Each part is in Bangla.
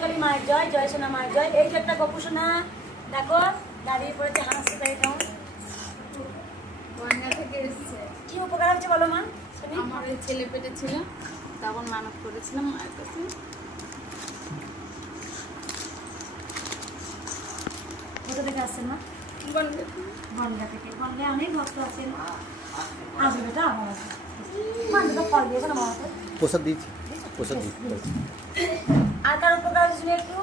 কৃষ্ণকালী মায়ের জয়, জয় সোনা মায়ের জয়। এই যে একটা গপু সোনা দেখো দাঁড়িয়ে পড়েছে, হাসছে, তাই কেমন থেকে এসেছে। কি উপকার হচ্ছে বলো মা? আমার ওই ছেলে পেটে ছিল, তখন মানত করেছিলাম মায়ের কাছে। কোথা থেকে আসছেন মা? বনগা থেকে। বনগায় অনেক ভক্ত আছেন, আসবে বেটা আমার তো ফল দিয়েছে না মামাকে, প্রসাদ দিয়েছি, প্রসাদ দিয়েছি। আর কার উপকার হচ্ছে শুনে একটু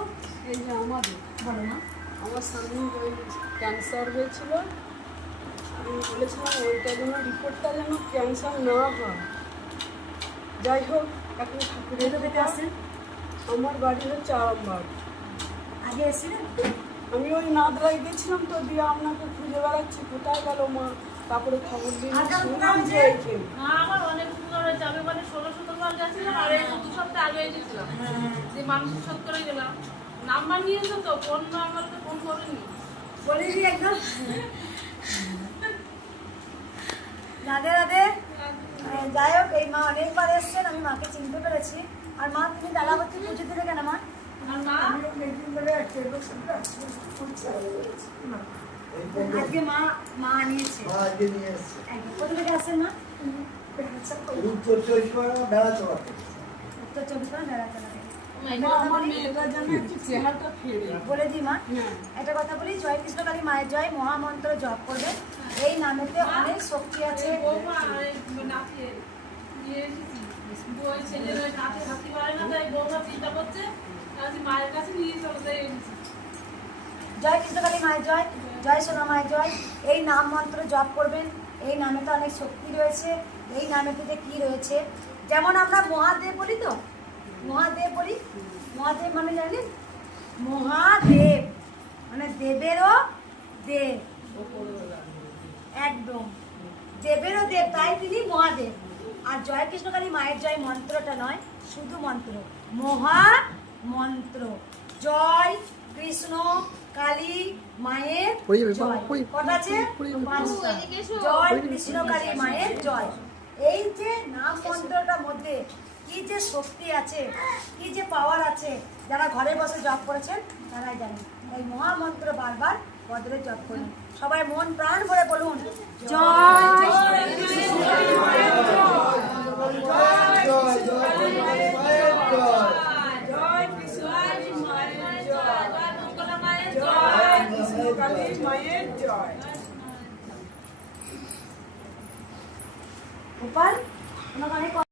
এই যে আমাদের বলো মা। আমার স্বামী ওই ক্যান্সার হয়েছিল, আমি বলেছিলাম ওইটা যেন রিপোর্টটা যেন ক্যান্সার না হয়। যাই হোক, এখন ঠাকুরের কোথা থেকে আসছেন? আমার বাড়ি হচ্ছে আরামবাগ। আগে এসেছিলেন? আমি ওই নাদরাই গেছিলাম তো, দিয়ে আপনাকে খুঁজে বেড়াচ্ছি কোথায় গেল মা। তারপরে খবর দিয়ে আর কার শুনলাম উপকার যে হচ্ছে? এইখানে। আমার অনেক উপকার হয়েছে। আমি মানে 16-17 বার গেছিলাম, আর এই 2 সপ্তাহ আগে গেছিলাম। যে মানুষ শোধ করে গেলাম, নাম্বার নিয়েছো তো, ফোন নাম্বারতে ফোন করিনি। বলিনি একদম। রাধে রাধে। যাই হোক, এই মা অনেকবার এসছেন, আমি মাকে চিনতে পেরেছি। আর মা তুমি ডালাবতী পুজো দিলে কেন মা? আর মা আজকে মা মা নিয়েছে। একদম। কোথা থেকে আসছেন মা? উত্তর চব্বিশ পরগনা বেড়াচলা থেকে। মা, আমার মেয়েটার জন্য একটু চেহারাটা ফেরে। বলে দিই মা, হ্যাঁ। একটা কথা বলি, জয় কৃষ্ণকালী মায়ের জয় মহামন্ত্র জপ করবে। এই নামেতে অনেক শক্তি আছে। বৌমা নাচে নিয়ে এসেছি। ওই ছেলের ওই নাচে হাতি পারে না, তাই বৌমা চিন্তা করছে, আমি মায়ের কাছে নিয়ে চলে যাই এনেছি। জয় কৃষ্ণকালী মায়ের জয়, জয় সোনা মায়ের জয়। এই নাম মন্ত্র জপ করবেন। এই নামেতে অনেক শক্তি রয়েছে। এই নামেতে যে কি রয়েছে, যেমন আমরা মহাদেব বলি তো, মহাদেব বলি। মহাদেব মানে জানেন? মহাদেব মানে দেবেরও দেব, একদম দেবেরও দেব, তাই তিনি মহাদেব। আর জয় কৃষ্ণকালী মায়ের জয় মন্ত্রটা নয়, শুধু মন্ত্র, মহা মন্ত্র। জয় কৃষ্ণ কালী মায়ের জয়। কটা আছে? 5টা। জয় কৃষ্ণ কালী মায়ের জয়। এই যে নাম মন্ত্রটার মধ্যে কি যে শক্তি আছে, কি যে পাওয়ার আছে, যারা ঘরে বসে জপ করেছেন তারাই জানেন। এই মহামন্ত্র বারবার বদলে জপ করুন। সবাই মন প্রাণ ভরে বলুন, জয় কৃষ্ণ কালী মায়ের জয়, জয় কৃষ্ণ কালী মায়ের জয়, জয় কৃষ্ণ কালী মায়ের জয়, জয় কৃষ্ণ কালী মায়ের জয়। গোপাল,